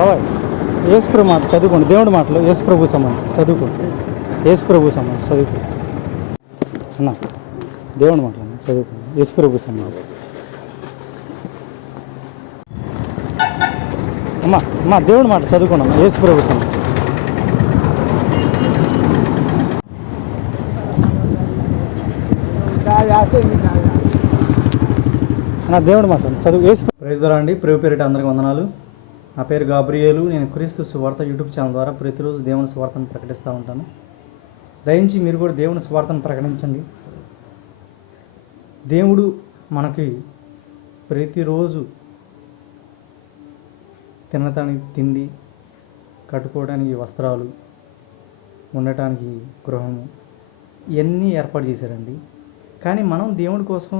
బాబాయ్ యేసుప్రభు మాట చదువుకోండి. దేవుడి మాటలు యేసుప్రభు సంబంధించి చదువుకోండి. యేసుప్రభు సంబంధించి చదువుకోండి. అన్న దేవుడి మాటలు చదువుకోండి. యేసుప్రభు సంబంధించి. అమ్మ అమ్మ దేవుడి మాట చదువుకోండి అమ్మ. యేసుప్రభు సంబంధించి. నా దేవుడి మాట చదువు వేసి ప్రైజ్ అండి. ప్రేమ పేరిట అందరికి వందనాలు. నా పేరు గాబ్రియేలు. నేను క్రీస్తు సువార్త యూట్యూబ్ ఛానల్ ద్వారా ప్రతిరోజు దేవుని స్వార్థను ప్రకటిస్తూ ఉంటాను. దయించి మీరు కూడా దేవుని స్వార్థను ప్రకటించండి. దేవుడు మనకి ప్రతిరోజు తినటానికి తిండి కట్టుకోవడానికి వస్త్రాలు ఉండటానికి గృహము ఇవన్నీ ఏర్పాటు చేశారండి. కానీ మనం దేవుడి కోసం